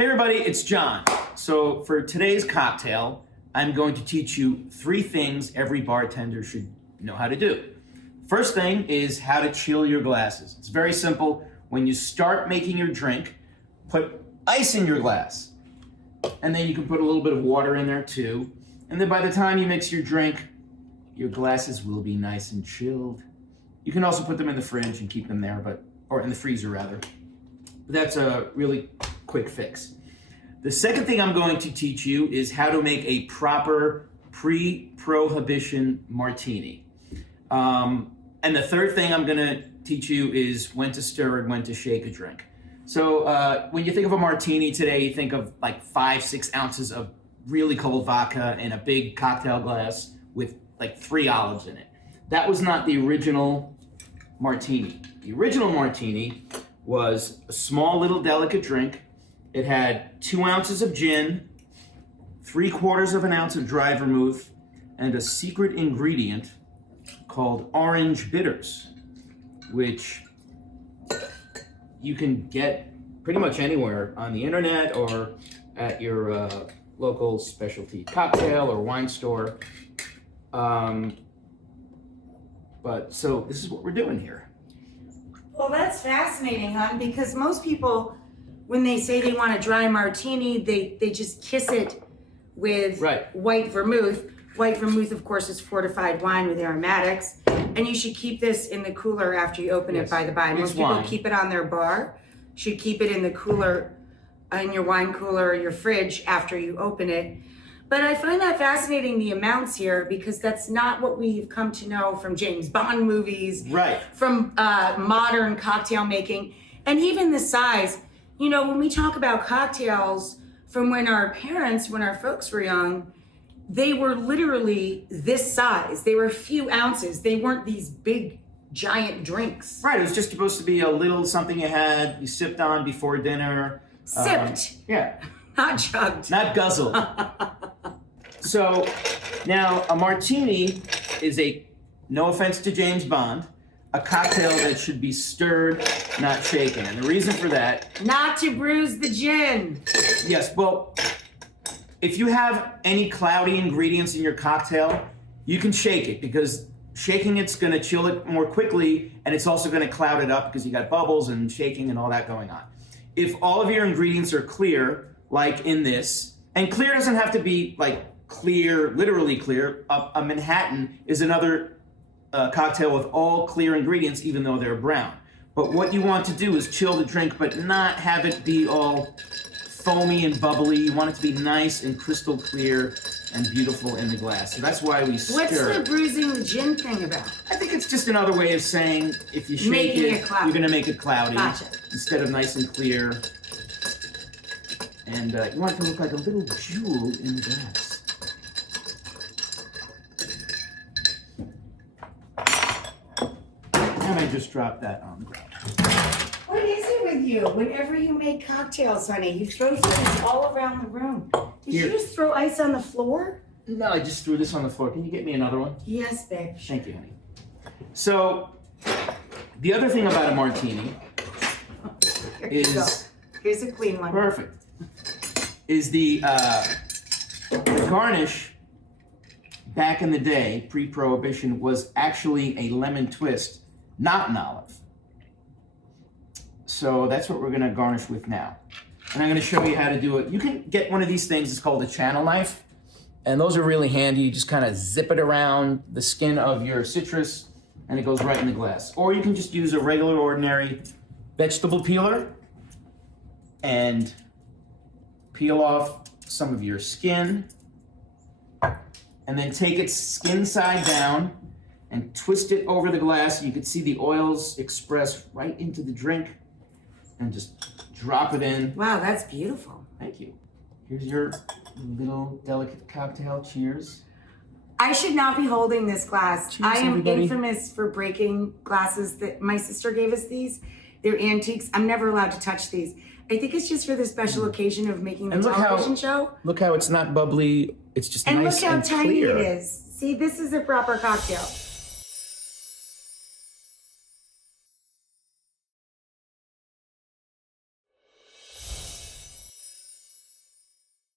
Hey everybody, it's John. So for today's cocktail, I'm going to teach you 3 things every bartender should know how to do. First thing is how to chill your glasses. It's very simple. When you start making your drink, put ice in your glass. And then you can put a little bit of water in there too. And then by the time you mix your drink, your glasses will be nice and chilled. You can also put them in the fridge and keep them there, or in the freezer rather. That's a really quick fix. The second thing I'm going to teach you is how to make a proper pre-prohibition martini. And the third thing I'm gonna teach you is when to stir and when to shake a drink. So when you think of a martini today, you think of like 5-6 ounces of really cold vodka in a big cocktail glass with like 3 olives in it. That was not the original martini. The original martini was a small little delicate drink. It had 2 ounces of gin, 3/4 of an ounce of dry vermouth, and a secret ingredient called orange bitters, which you can get pretty much anywhere on the internet or at your local specialty cocktail or wine store. So this is what we're doing here. Well, that's fascinating, hon, because most people, when they say they want a dry martini, they just kiss it with white vermouth. White vermouth, of course, is fortified wine with aromatics. And you should keep this in the cooler after you open it, by the by. Most people keep it on their bar. Should keep it in the cooler, in your wine cooler or your fridge after you open it. But I find that fascinating, the amounts here, because that's not what we've come to know from James Bond movies, from modern cocktail making, and even the size. You know, when we talk about cocktails from when our folks were young, they were literally this size. They were a few ounces. They weren't these big, giant drinks. Right, it was just supposed to be a little something you sipped on before dinner. Sipped. Yeah. Not chugged. Not guzzled. So now a martini is no offense to James Bond, a cocktail that should be stirred, not shaken. And the reason for that... Not to bruise the gin. Yes, well, if you have any cloudy ingredients in your cocktail, you can shake it because shaking it's going to chill it more quickly, and it's also going to cloud it up because you got bubbles and shaking and all that going on. If all of your ingredients are clear, like in this, and clear doesn't have to be like clear, literally clear. A Manhattan is another cocktail with all clear ingredients, even though they're brown. But what you want to do is chill the drink, but not have it be all foamy and bubbly. You want it to be nice and crystal clear and beautiful in the glass. So that's why we stir. What's the bruising the gin thing about? I think it's just another way of saying if you shake it, you're going to make it cloudy instead of nice and clear. And you want it to look like a little jewel in the glass. And I just dropped that on the ground. What is it with you? Whenever you make cocktails, honey, you throw things all around the room. Did you just throw ice on the floor? No, I just threw this on the floor. Can you get me another one? Yes, babe. Thank you, honey. So, the other thing about a martini is... Here's a clean one. Perfect. Is the Garnish, back in the day, pre-prohibition, was actually a lemon twist, not an olive. So that's what we're gonna garnish with now. And I'm gonna show you how to do it. You can get one of these things, it's called a channel knife. And those are really handy. You just kind of zip it around the skin of your citrus and it goes right in the glass. Or you can just use a regular, ordinary vegetable peeler and peel off some of your skin, and then take it skin side down and twist it over the glass. You can see the oils express right into the drink, and just drop it in. Wow, that's beautiful. Thank you. Here's your little delicate cocktail. Cheers. I should not be holding this glass. Cheers, I am everybody. infamous for breaking glasses. That my sister gave us these. They're antiques. I'm never allowed to touch these. I think it's just for the special occasion of making the television show. Look how it's not bubbly. It's just and nice and clear. look how tiny it is. See, this is a proper cocktail.